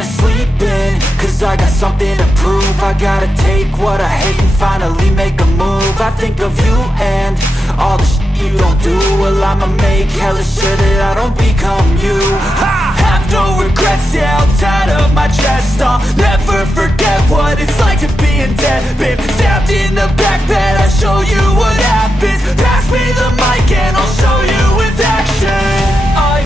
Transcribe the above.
wanna sleep in, cause I got something to prove. I gotta take what I hate and finally make a move. I think of you and all the shit you don't do. Well, I'ma make hella sure that I don't become you. I have no regrets, yeah, I'll tie up my chest. I'll never forget what it's like to be in debt. Been